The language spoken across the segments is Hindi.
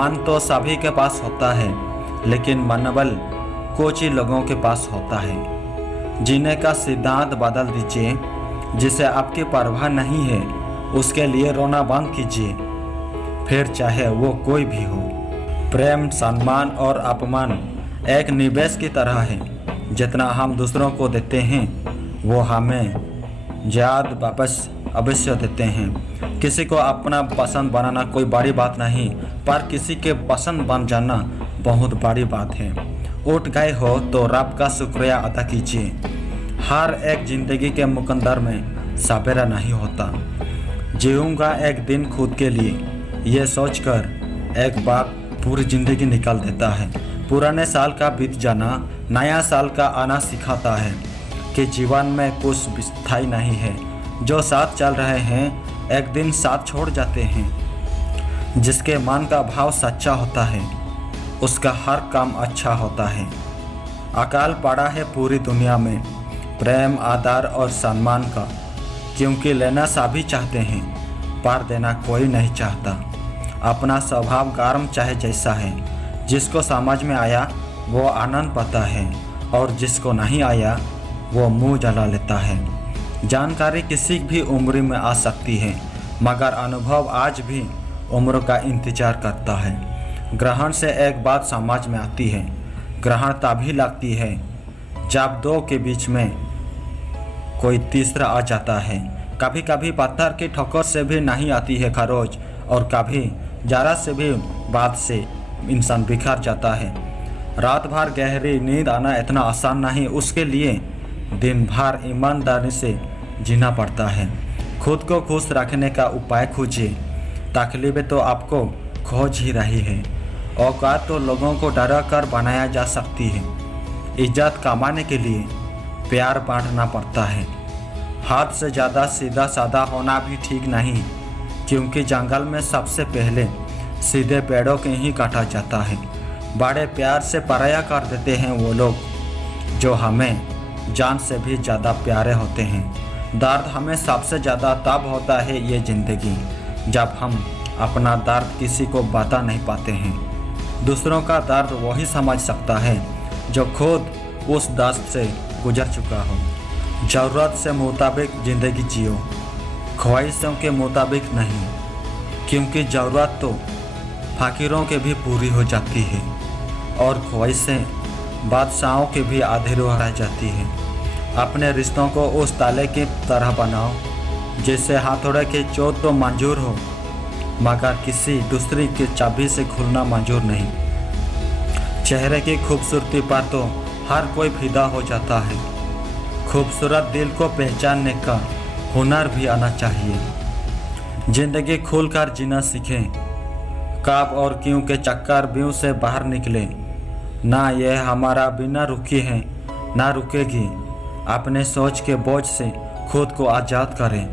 मन तो सभी के पास होता है, लेकिन मनोबल कुछ ही लोगों के पास होता है। जीने का सिद्धांत बदल दीजिए। जिसे आपकी परवाह नहीं है उसके लिए रोना बंद कीजिए, फिर चाहे वो कोई भी हो। प्रेम, सम्मान और अपमान एक निवेश की तरह है। जितना हम दूसरों को देते हैं वो हमें ज़्यादा वापस अवश्य देते हैं। किसी को अपना पसंद बनाना कोई बड़ी बात नहीं, पर किसी के पसंद बन जाना बहुत बड़ी बात है। उठ गए हो तो रब का शुक्रिया अदा कीजिए। हर एक जिंदगी के मुकद्दर में सवेरा नहीं होता। जीऊँगा एक दिन खुद के लिए, ये सोचकर एक बार पूरी जिंदगी निकाल देता है। पुराने साल का बीत जाना नया साल का आना सिखाता है कि जीवन में कुछ स्थायी नहीं है। जो साथ चल रहे हैं एक दिन साथ छोड़ जाते हैं। जिसके मन का भाव सच्चा होता है उसका हर काम अच्छा होता है। अकाल पड़ा है पूरी दुनिया में प्रेम, आदर और सम्मान का, क्योंकि लेना सभी चाहते हैं पर देना कोई नहीं चाहता। अपना स्वभाव गर्म चाहे जैसा है, जिसको समझ में आया वो आनंद पाता है और जिसको नहीं आया वो मुंह जला लेता है। जानकारी किसी भी उम्र में आ सकती है, मगर अनुभव आज भी उम्र का इंतजार करता है। ग्रहण से एक बात समझ में आती है, ग्रहण तभी लगती है जब दो के बीच में कोई तीसरा आ जाता है। कभी कभी पत्थर की ठोकर से भी नहीं आती है खरोच, और कभी जरा से भी बात से इंसान बिखर जाता है। रात भर गहरी नींद आना इतना आसान नहीं, उसके लिए दिन भर ईमानदारी से जीना पड़ता है। खुद को खुश रखने का उपाय खोजिए। तकलीफें तो आपको खोज ही रही है। औकात तो लोगों को डरा कर बनाया जा सकती है। इज्जत कमाने के लिए प्यार बांटना पड़ता है। हाथ से ज़्यादा सीधा साधा होना भी ठीक नहीं, क्योंकि जंगल में सबसे पहले सीधे पेड़ों के ही काटा जाता है। बड़े प्यार से पराया कर देते हैं वो लोग जो हमें जान से भी ज़्यादा प्यारे होते हैं। दर्द हमें सबसे ज़्यादा तब होता है ये ज़िंदगी जब हम अपना दर्द किसी को बता नहीं पाते हैं। दूसरों का दर्द वही समझ सकता है जो खुद उस दर्द से गुजर चुका हो। ज़रूरत से मुताबिक ज़िंदगी जियो, ख्वाहिशों के मुताबिक नहीं, क्योंकि ज़रूरत तो फ़कीरों के भी पूरी हो जाती है और ख्वाहिशें बादशाहों के भी अधूरी रह जाती है। अपने रिश्तों को उस ताले की तरह बनाओ जिससे हथौड़े की चोट तो मंजूर हो, मगर किसी दूसरी की चाबी से खुलना मंजूर नहीं। चेहरे की खूबसूरती पर तो हर कोई फिदा हो जाता है। खूबसूरत दिल को पहचानने का हुनर भी आना चाहिए। जिंदगी खुलकर जीना सीखें। कब और क्यों के चक्कर ब्यों से बाहर निकले। ना यह हमारा बिना रुकी है ना रुकेगी। अपने सोच के बोझ से खुद को आज़ाद करें।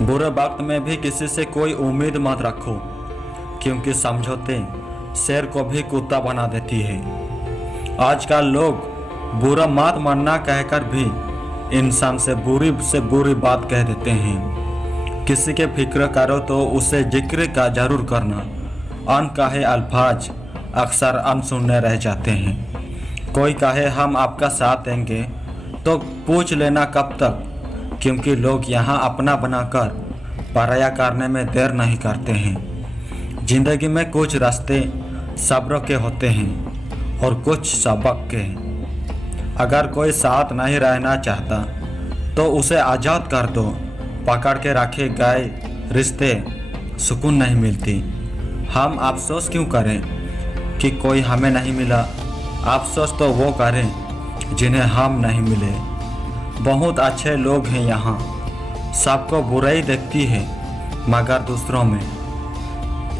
बुरे वक्त में भी किसी से कोई उम्मीद मत रखो, क्योंकि समझौते शेर को भी कुत्ता बना देती है। आजकल लोग बुरा मत मानना कहकर भी इंसान से बुरी बात कह देते हैं। किसी के फिक्र करो तो उसे जिक्र का जरूर करना। अनकहे अल्फाज अक्सर अनसुने रह जाते हैं। कोई कहे हम आपका साथ देंगे तो पूछ लेना कब तक, क्योंकि लोग यहाँ अपना बनाकर पराया करने में देर नहीं करते हैं। जिंदगी में कुछ रास्ते सब्र के होते हैं और कुछ सबक के। अगर कोई साथ नहीं रहना चाहता तो उसे आज़ाद कर दो। पकड़ के रखे गए रिश्ते सुकून नहीं मिलती। हम अफसोस क्यों करें कि कोई हमें नहीं मिला। अफसोस तो वो करें जिन्हें हम नहीं मिले। बहुत अच्छे लोग हैं यहाँ, सबको बुराई दिखती है मगर दूसरों में।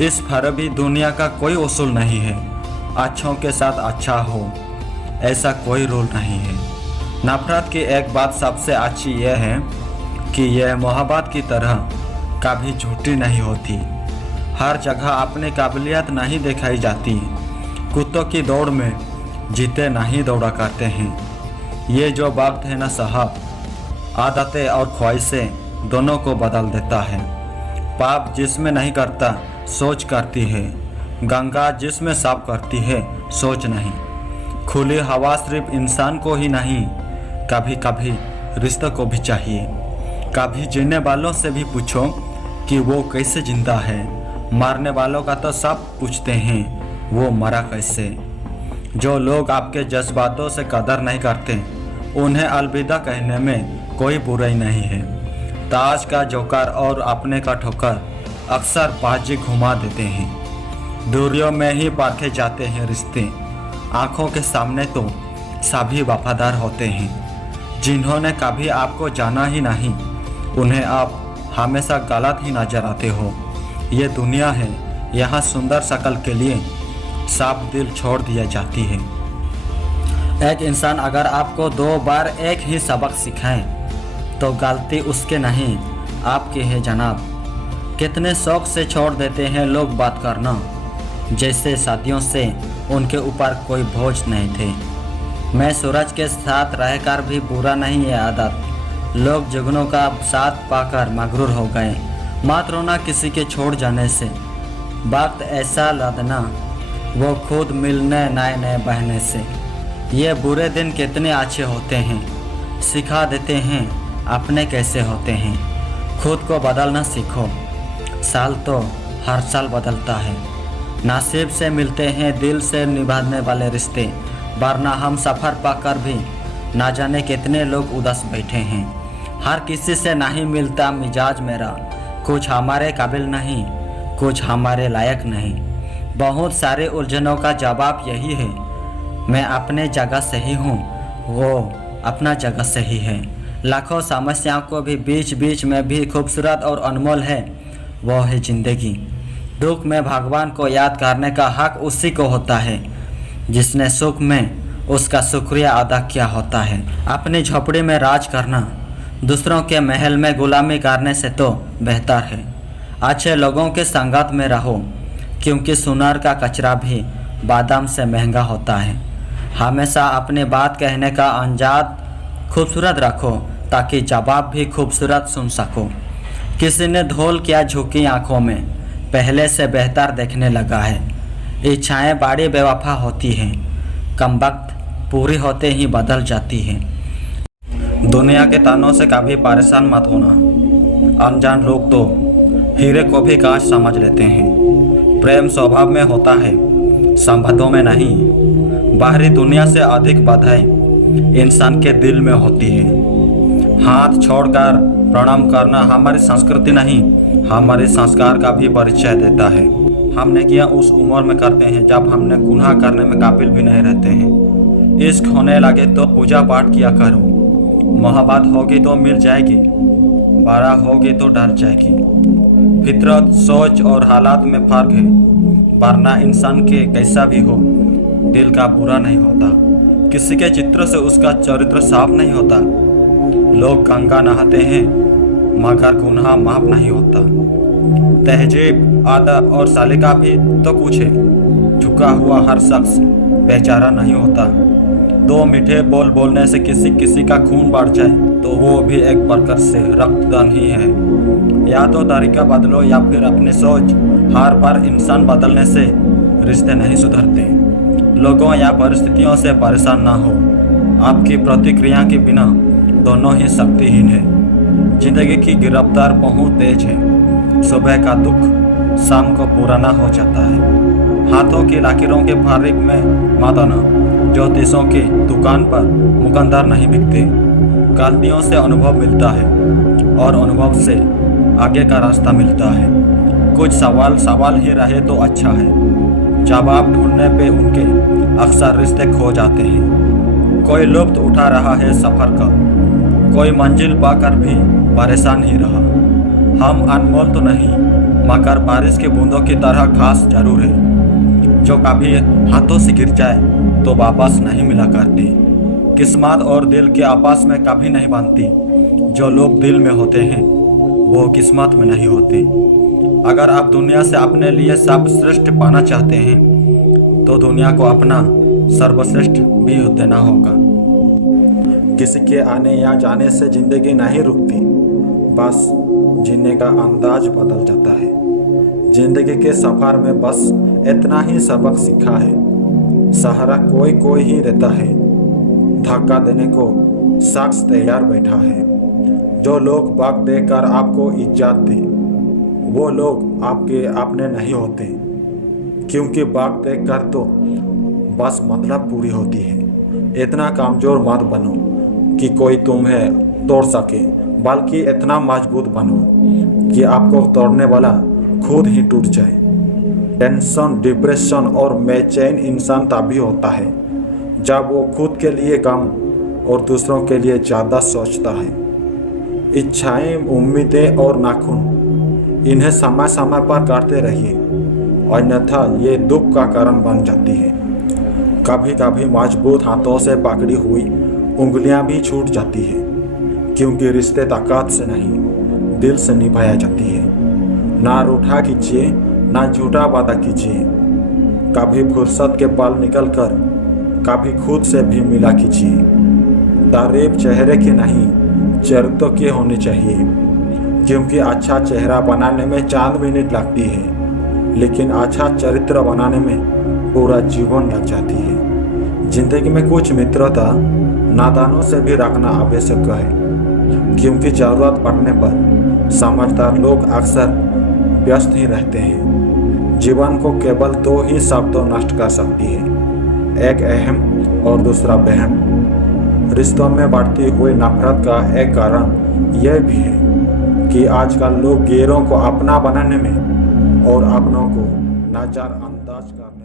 इस फरबी दुनिया का कोई उसूल नहीं है। अच्छों के साथ अच्छा हो ऐसा कोई रूल नहीं है। नफरत की एक बात सबसे अच्छी यह है कि यह मोहब्बत की तरह कभी झूठी नहीं होती। हर जगह अपनी काबिलियत नहीं दिखाई जाती। कुत्तों की दौड़ में जीते नहीं दौड़ा करते हैं। ये जो वक्त है ना साहब, आदतें और ख्वाहिशें दोनों को बदल देता है। पाप जिसमें नहीं करता सोच करती है, गंगा जिसमें साफ करती है, सोच नहीं। खुली हवा सिर्फ इंसान को ही नहीं, कभी कभी रिश्ते को भी चाहिए। कभी जीने वालों से भी पूछो कि वो कैसे जिंदा है। मरने वालों का तो सब पूछते हैं, वो मरा कैसे। जो लोग आपके जज्बातों से कदर नहीं करते, उन्हें अलविदा कहने में कोई बुराई नहीं है। ताज का जोकर और अपने का ठोकर अक्सर बाजी घुमा देते हैं। दूरियों में ही परखे जाते हैं रिश्ते, आंखों के सामने तो सभी वफादार होते हैं। जिन्होंने कभी आपको जाना ही नहीं, उन्हें आप हमेशा गलत ही नजर आते हो। ये दुनिया है, यहाँ सुंदर शक्ल के लिए साफ दिल छोड़ दिया जाती है। एक इंसान अगर आपको 2 बार एक ही सबक सिखाए तो गलती उसके नहीं, आपकी है जनाब। कितने शौक से छोड़ देते हैं लोग बात करना, जैसे सदियों से उनके ऊपर कोई बोझ नहीं थे। मैं सूरज के साथ रहकर भी बुरा नहीं है आदत। लोग जुगनों का साथ पाकर मगरूर हो गए, मत रोना किसी के छोड़ जाने से। वक्त ऐसा लदना वो खुद मिलने नए नए बहने से। ये बुरे दिन कितने अच्छे होते हैं, सिखा देते हैं अपने कैसे होते हैं। खुद को बदलना सीखो, साल तो हर साल बदलता है। नसीब से मिलते हैं दिल से निभाने वाले रिश्ते, वरना हम सफ़र पाकर भी ना जाने कितने लोग उदास बैठे हैं। हर किसी से नहीं मिलता मिजाज मेरा, कुछ हमारे काबिल नहीं, कुछ हमारे लायक नहीं। बहुत सारे उलझनों का जवाब यही है, मैं अपने जगह सही हूँ, वो अपना जगह सही है। लाखों समस्याओं को भी बीच बीच में भी खूबसूरत और अनमोल है, वो है ज़िंदगी। दुख में भगवान को याद करने का हक उसी को होता है जिसने सुख में उसका शुक्रिया अदा किया होता है। अपनी झोपड़ी में राज करना दूसरों के महल में गुलामी करने से तो बेहतर है। अच्छे लोगों के संगत में रहो, क्योंकि सुनार का कचरा भी बादाम से महंगा होता है। हमेशा अपनी बात कहने का अंदाज खूबसूरत रखो, ताकि जवाब भी खूबसूरत सुन सको। किसी ने धोल किया झुकी आंखों में, पहले से बेहतर देखने लगा है। इच्छाएं बड़ी बेवफा होती हैं, कमबख्त पूरी होते ही बदल जाती हैं। दुनिया के तानों से कभी परेशान मत होना। अनजान लोग तो हीरे को भी कांच समझ लेते हैं। प्रेम स्वभाव में होता है, संबंधों में नहीं। बाहरी दुनिया से अधिक बाधाएं इंसान के दिल में होती है। हाथ छोड़कर प्रणाम करना हमारी संस्कृति नहीं, हमारे संस्कार का भी परिचय देता है। हमने किया उस उम्र में करते हैं जब हमने गुनाह करने में काबिल भी नहीं रहते हैं। इश्क होने लगे तो पूजा पाठ किया करो। मोहब्बत होगी तो मिल जाएगी, बड़ा होगी तो डर जाएगी। फितरत, सोच और हालात में फर्क है, वरना इंसान के कैसा भी हो दिल का बुरा नहीं होता। किसी के चित्र से उसका चरित्र साफ नहीं होता। लोग गंगा नहाते हैं मगर गुनाह माफ नहीं होता। तहजीब, अदब और सलीका भी तो कुछ है। झुका हुआ हर शख्स बेचारा नहीं होता। 2 मीठे बोल बोलने से किसी का खून बढ़ जाए तो वो भी एक प्रकार से रक्तदान ही है। या तो तरीका बदलो या फिर अपनी सोच। हर बार इंसान बदलने से रिश्ते नहीं सुधरते। लोगों या परिस्थितियों से परेशान ना हो, आपकी प्रतिक्रिया के बिना दोनों ही शक्तिहीन है। जिंदगी की गिरफ्तार बहुत तेज है। सुबह का दुख शाम को पुराना हो जाता है। हाथों की लकीरों के फारिग में मत आना। ज्योतिषों की दुकान पर मुकंदर नहीं बिकते। गलतियों से अनुभव मिलता है और अनुभव से आगे का रास्ता मिलता है। कुछ सवाल ही रहे तो अच्छा है। जवाब ढूंढने पे उनके अक्सर रिश्ते खो जाते हैं। कोई लुत्फ उठा रहा है सफ़र का, कोई मंजिल पाकर भी परेशान ही रहा। हम अनमोल तो नहीं, मगर बारिश की बूंदों की तरह खास जरूर है, जो कभी हाथों से गिर जाए तो वापस नहीं मिला करती। किस्मत और दिल के आपस में कभी नहीं बनती। जो लोग दिल में होते हैं वो किस्मत में नहीं होते। अगर आप दुनिया से अपने लिए सर्वश्रेष्ठ पाना चाहते हैं तो दुनिया को अपना सर्वश्रेष्ठ भी देना होगा। किसी के आने या जाने से जिंदगी नहीं रुकती, बस जीने का अंदाज बदल जाता है। जिंदगी के सफर में बस इतना ही सबक सीखा है। सहारा कोई कोई ही रहता है, धक्का देने को शख्स तैयार बैठा है। जो लोग वक्त देकर आपको इज्जत दे वो लोग आपके अपने नहीं होते, क्योंकि वक्त देकर तो बस मतलब पूरी होती है। इतना कमजोर मत बनो कि कोई तुम्हें तोड़ सके, बल्कि इतना मजबूत बनो कि आपको तोड़ने वाला खुद ही टूट जाए। टेंशन, डिप्रेशन और बेचैन इंसान तभी होता है जब वो खुद के लिए कम और दूसरों के लिए ज़्यादा सोचता है। इच्छाएं, उम्मीदें और नाखून, इन्हें समय समय पर काटते रहिए, अन्यथा ये दुख का कारण बन जाती है। कभी कभी मजबूत हाथों से पकड़ी हुई उंगलियां भी छूट जाती है, क्योंकि रिश्ते ताकत से नहीं दिल से निभाया जाती है। ना रूठा कीजिए, ना झूठा वादा कीजिए। कभी फुर्सत के पल निकल कर कभी खुद से भी मिला कीजिए। तारीफ चेहरे की नहीं चरित्र की होनी चाहिए, क्योंकि अच्छा चेहरा बनाने में चंद मिनट लगती है, लेकिन अच्छा चरित्र बनाने में पूरा जीवन लग जाती है। जिंदगी में कुछ मित्रता नादानों से भी रखना आवश्यक है, क्योंकि जरूरत पड़ने पर समझदार लोग अक्सर व्यस्त ही रहते हैं। जीवन को केवल दो ही शब्दों नष्ट कर सकती है, एक अहम और दूसरा बहम। रिश्तों में बढ़ती हुई नफरत का एक कारण यह भी है कि आजकल लोग गैरों को अपना बनाने में और अपनों को नजरअंदाज कर